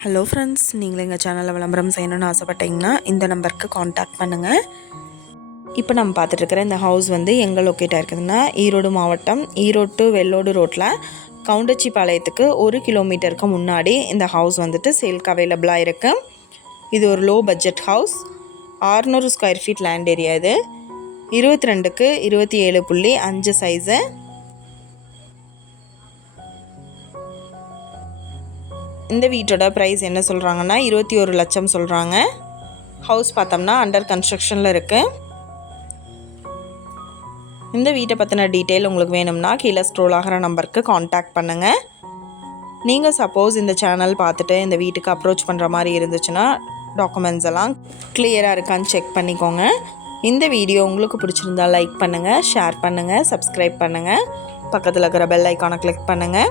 Hello friends நீங்கள் எங்கள் சேனலில் விளம்பரம் செய்யணும்னு ஆசைப்பட்டீங்கன்னா இந்த நம்பருக்கு காண்டாக்ட் பண்ணுங்கள் இப்போ நம்ம பார்த்துட்ருக்கிற இந்த ஹவுஸ் வந்து எங்கே லொக்கேட்டாக இருக்குதுன்னா ஈரோடு மாவட்டம் ஈரோடு டு வெள்ளோடு ரோட்டில் கவுண்டச்சிபாளையத்துக்கு ஒரு கிலோமீட்டருக்கு முன்னாடி இந்த ஹவுஸ் வந்துட்டு சேல்க்கு அவைலபிளாக இருக்குது இது ஒரு low budget house 600 square feet land area இது. இருபத்தி ரெண்டுக்கு இருபத்தி ஏழு புள்ளி அஞ்சு சைஸு இந்த வீட்டோட ப்ரைஸ் என்ன சொல்கிறாங்கன்னா இருபத்தி ஒரு லட்சம் சொல்கிறாங்க ஹவுஸ் பார்த்தோம்னா அண்டர் கன்ஸ்ட்ரக்ஷனில் இருக்குது இந்த வீட்டை பற்றின டீட்டெயில் உங்களுக்கு வேணும்னா கீழே ஸ்க்ரோல் ஆகிற நம்பருக்கு காண்டாக்ட் பண்ணுங்கள் நீங்கள் சப்போஸ் இந்த சேனல் பார்த்துட்டு இந்த வீட்டுக்கு அப்ரோச் பண்ணுற மாதிரி இருந்துச்சுன்னா டாக்குமெண்ட்ஸ் எல்லாம் கிளியராக இருக்கான்னு செக் பண்ணிக்கோங்க. இந்த வீடியோ உங்களுக்கு பிடிச்சிருந்தா லைக் பண்ணுங்கள் ஷேர் பண்ணுங்கள் சப்ஸ்கிரைப் பண்ணுங்கள் பக்கத்தில் இருக்கிற பெல் ஐக்கானை கிளிக் பண்ணுங்கள்